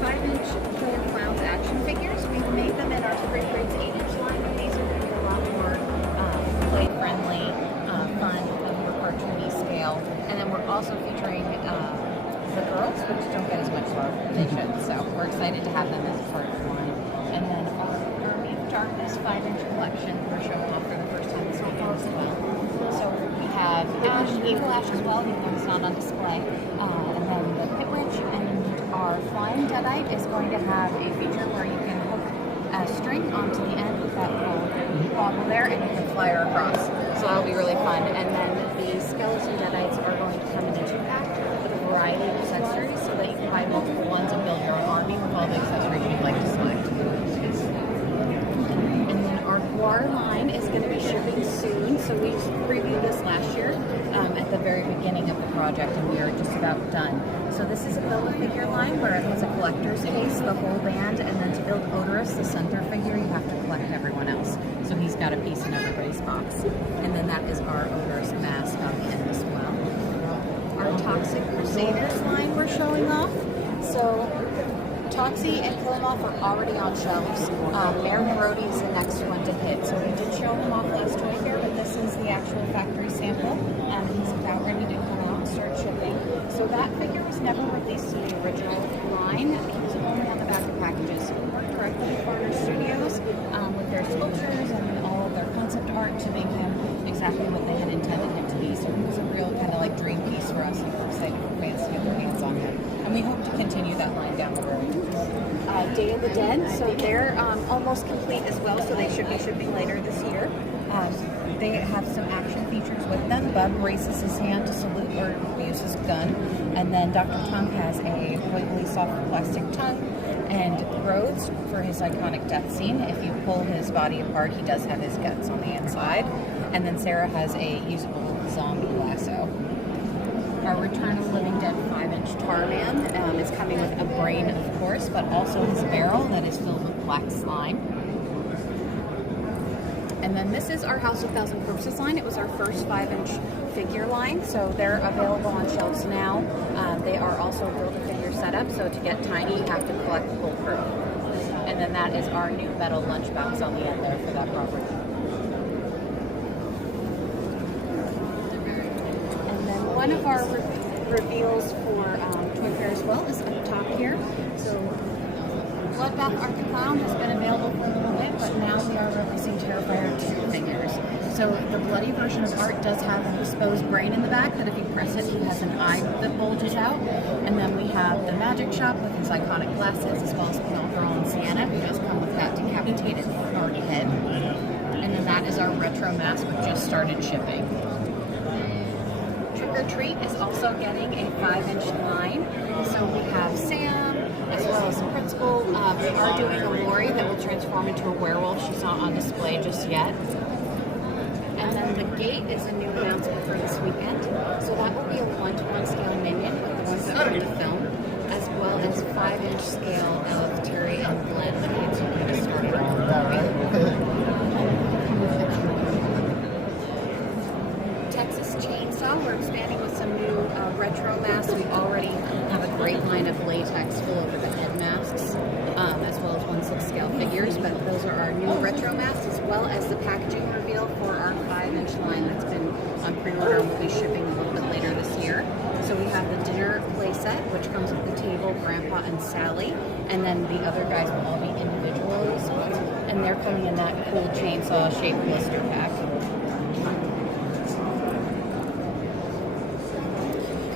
5-inch Killer Clowns action figures. We've made them in our spring grades 8-inch line, and these are going to be a lot more play-friendly, fun, a more cartoony scale. And then we're also featuring the girls, which don't get as much love as they should. So we're excited to have them as a part of the line. And then our Army of Darkness 5-inch collection we're showing off for the first time this weekend as well. So we have Ash, Evil Ash as well, even though it's not on display. And then the Pit Witch, and our Flying Deadite is going to have a feature where you can hook a string onto the end with that little wobble there, and you can fly her across. So that'll be really fun. And then the Skeleton Deadites are going to come in a 2-pack with a variety of accessories, so that you can buy multiple ones and build your own army with all the accessories you'd like to select. And then our Guar line is going to be shipping soon. So we previewed this last year at the very beginning of the project, and we are just about done. So this is a Build-A-Figure line where it has a collector's case, the whole band, and then to build Odorous, the center figure, you have to collect everyone else. So he's got a piece in everybody's box. And then that is our Odorous mask on the end as well. Our Toxic Crusaders line we're showing off. So Toxie and Killumoff are already on shelves. Mayor Brody is the next one to hit. So we did show him off last toy fair, but this is the actual factory sample. He's about ready to come out and start shipping. So that figure was never released in the original line. He was only on the back of packages. So we worked directly with Warner Studios with their sculptures and all of their concept art to make him exactly what they had intended him to be. So he was a real kind of like dream piece for us, and we're excited for fans to get their hands on him. And we hope to continue that line down the road. Day of the Dead, so they're almost complete as well, so they should be shipping later this year. They have some action features with them. Bub raises his hand to salute or uses his gun, and then Dr. Tongue has a wiggly soft plastic tongue, and Rhodes, for his iconic death scene, if you pull his body apart, he does have his guts on the inside, and then Sarah has a usable zombie lasso. Our Return of the Living Dead 5-inch Tarman is coming with a brain, of course, but also his barrel that is filled with black slime. And then this is our House of Thousand Corpses line. It was our first 5-inch figure line, so they're available on shelves now. They are also Build-A-Figure setup, so to get tiny, you have to collect the whole crew. And then that is our new metal lunchbox on the end there for that property. One of our reveals for Toy Fair as well is up top here. So Bloodbath Arctic Clown has been available for a little bit, but now we are releasing Terrifier 2 figures. So the bloody version of Art does have an exposed brain in the back that if you press it, he has an eye that bulges out. And then we have the Magic Shop with his iconic glasses, as well as Pinot Girl and Sienna, who just come with that decapitated party head. And then that is our retro mask, which just started shipping. Trick or Treat is also getting a 5-inch line. So we have Sam, as well as the principal. We are doing a Lori that will transform into a werewolf. She's not on display just yet. And then the Gate is a new announcement for this weekend. So that will be a 1-to-1 scale minion with the ones that are in the film, as well as 5-inch scale of Terry and Glenn, the kids who kind of started off the Texas Chainsaw, we're expanding with some new retro masks. We already have a great line of latex full over the head masks, as well as 1/6 scale figures, but those are our new retro masks, as well as the packaging reveal for our 5-inch line that's been on pre-order and will be shipping a little bit later this year. So we have the dinner playset, which comes with the table, Grandpa and Sally, and then the other guys will all be individuals, and they're coming in that cool chainsaw-shaped blister pack.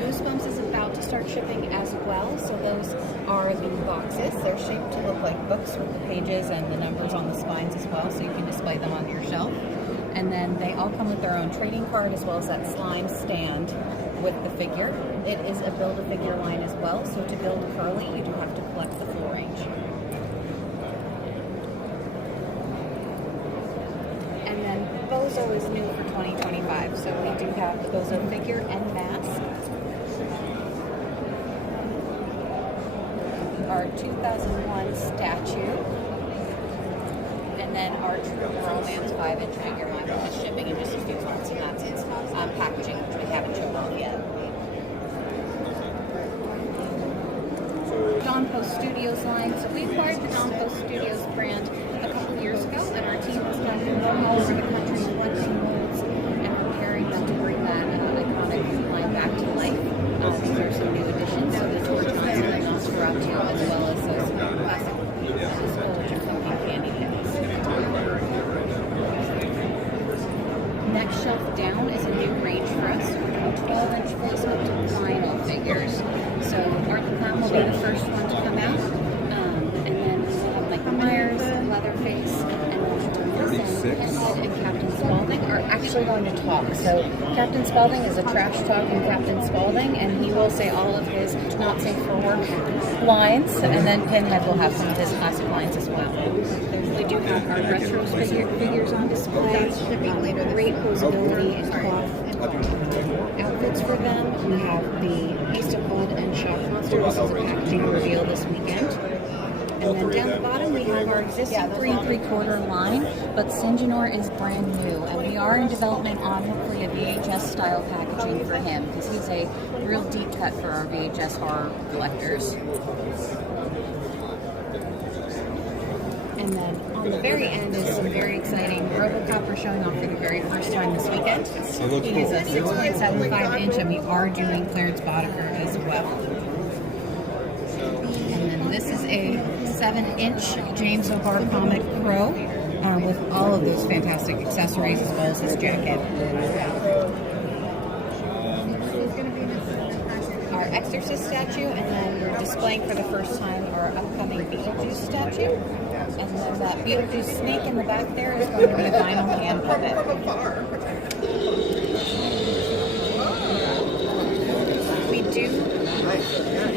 Goosebumps is about to start shipping as well, so those are the boxes. They're shaped to look like books with the pages and the numbers on the spines as well, so you can display them on your shelf. And then they all come with their own trading card, as well as that slime stand with the figure. It is a Build-A-Figure line as well, so to build Curly, you do have to collect the full range. And then Bozo is new for 2025, so we do have the Bozo figure and mask. Our 2001 statue, and then our True Romance 5-inch figure line, which is shipping in just a few months, and that's its packaging, which we haven't shown off yet. Dawn Post Studios line. So we acquired the Dawn Post Studios brand a couple years ago, and our team has now been going all over the country collecting molds and preparing them to bring that iconic line back to life. These are some new additions, so the Torchons and the Nosferatu, as well as those classic Scourge and Pumpkin Candy Pins. Next shelf down is a new range for us. 12-inch fully sculpted vinyl figures. So Art the Clown will be the first one to come out. And then we'll have Michael Myers, Leatherface, and then Pinhead and Captain Spaulding are actually going to talk. So Captain Spaulding is a trash talking Captain Spaulding, and he will say all of his not safe for work lines, and then Pinhead will have some of his classic lines as well. We do have our retro figures on display. Great posability and cloth outfits for them. We have the Beast of Blood and Shock Monster. This is a packaging reveal this weekend. And then down the bottom we have our existing 3 3/4 line, but Sinjanor is brand new, and we are in development on hopefully a VHS style packaging for him, because he's a real deep cut for our VHS horror collectors. And then on the very end is some very exciting RoboCop we're showing off for the very first time this weekend. He is a 6.75 inch, and we are doing Clarence Boddicker as well. And then this is a 7-inch James O'Barr Comic Pro with all of those fantastic accessories as well as his jacket. Our Exorcist statue, and then we're displaying for the first time our upcoming Beetlejuice statue. And then that Beetlejuice snake in the back there is going to be a vinyl hand puppet. We do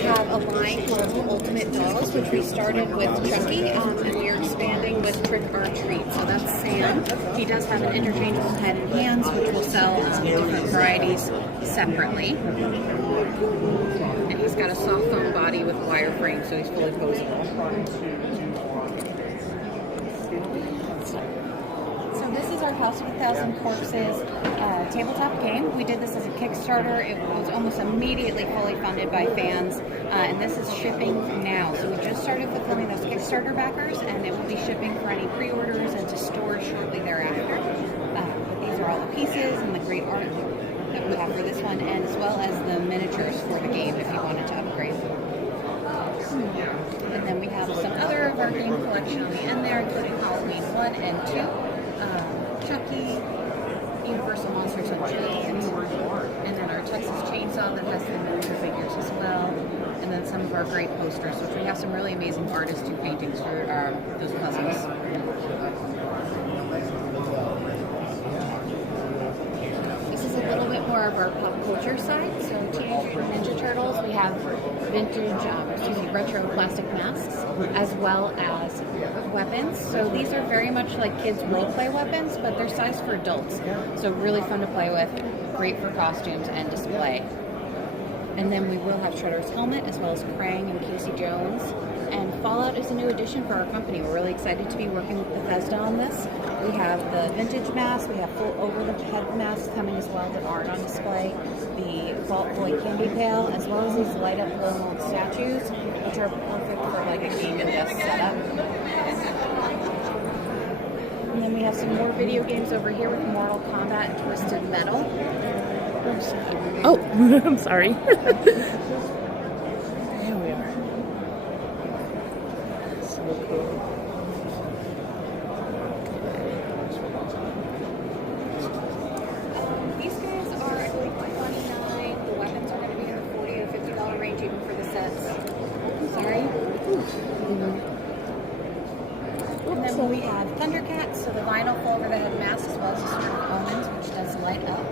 have a line called Ultimate Dolls, which we started with Chucky, and we are expanding with Trick or Treat. So that's Sam. He does have an interchangeable head and hands, which will sell different varieties separately. And he's got a soft foam body with wire frame, so he's fully posable. So this is our House of 1,000 Corpses tabletop game. We did this as a Kickstarter. It was almost immediately fully funded by fans, and this is shipping now. So we just started fulfilling those Kickstarter backers, and it will be shipping for any pre-orders and to stores shortly thereafter. But these are all the pieces and the great art that we have for this one, and as well as the miniatures for the game if you wanted to upgrade. And then we have some other of our game collection on the end there, including Halloween 1 and 2, Chucky, Universal Monsters of Giants, and then our Texas Chainsaw that has the miniature figures as well, and then some of our great posters, which we have some really amazing artists do paintings for those puzzles. This is a little bit more of our pop culture side. So Teenage Mutant Ninja Turtles, we have vintage, retro plastic masks, as well as weapons. So these are very much like kids' role-play weapons, but they're sized for adults. So really fun to play with, great for costumes and display. And then we will have Shredder's helmet, as well as Krang and Casey Jones. And Fallout is a new addition for our company. We're really excited to be working with Bethesda on this. We have the vintage mask, we have full over-the-head masks coming as well that aren't on display, the Vault Boy candy pail, as well as these light-up glow-mold statues, which are perfect for like a game and desk setup. And then we have some more video games over here with Mortal Kombat and Twisted Metal. Oh, I'm sorry. There we are. So cool. These guys are, I believe, $29. The weapons are going to be in the $40 to $50 range, even for the sets. Sorry. And then we have Thundercats, so the vinyl full overhead mask, as well as the Sword of Omens, which does light up.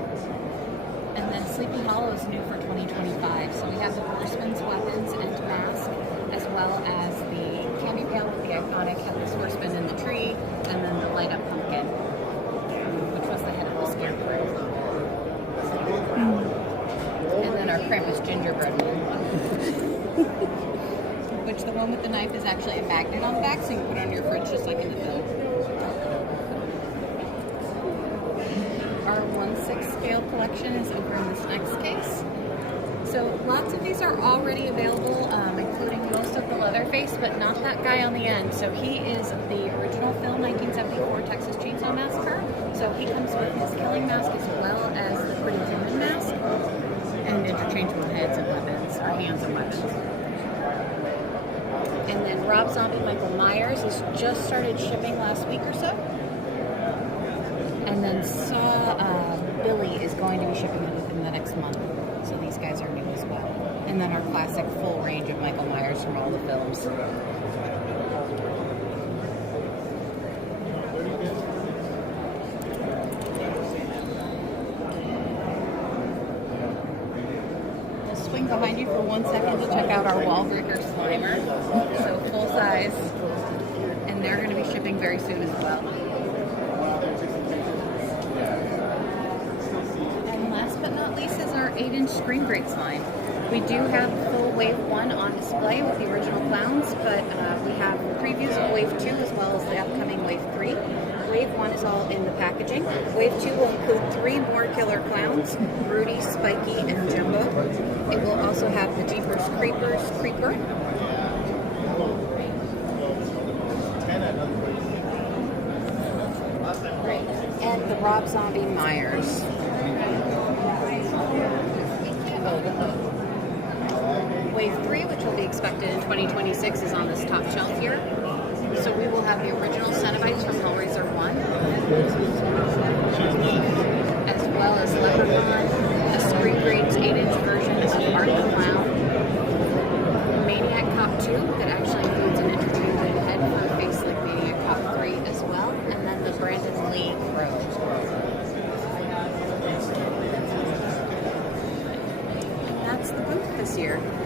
And then Sleepy Hollow is new for 2025. So we have the Horseman's weapons and mask, as well as the candy pail with the iconic Headless Horseman in the tree, and then the light up pumpkin, which was the head of the scarecrow. And then our Krampus gingerbread one. Which the one with the knife is actually a magnet on the back, so you can put it on your fridge just like in the film. Our 1/6 scale collection is over in this next case. So lots of these are already available, including most of the Leatherface, but not that guy on the end. So he is the original film 1974 Texas Chainsaw Massacre. So he comes with his killing mask as well as the Pretty Human mask, and interchangeable heads and weapons, or hands and weapons. And then Rob Zombie Michael Myers has just started shipping last week or so. And then Saw Billy is going to be shipping within the next month. So these guys are new as well. And then our classic full range of Michael Myers from all the films. We'll swing behind you for 1 second to check out our Wallbreaker Slimer. So full size. And they're going to be shipping very soon as well. And last but not least is our 8-inch Scream Greats line. We do have full Wave 1 on display with the original clowns, but we have previews of Wave 2 as well as the upcoming Wave 3. Wave 1 is all in the packaging. Wave 2 will include 3 more killer clowns, Rudy, Spiky, and Jumbo. It will also have the Jeepers Creepers Creeper. And the Rob Zombie Myers. Wave 3, which will be expected in 2026, is on this top shelf here. So we will have the original Cenobites from Hellraiser 1, as well as Leprechaun, a Scream Greats 8-inch version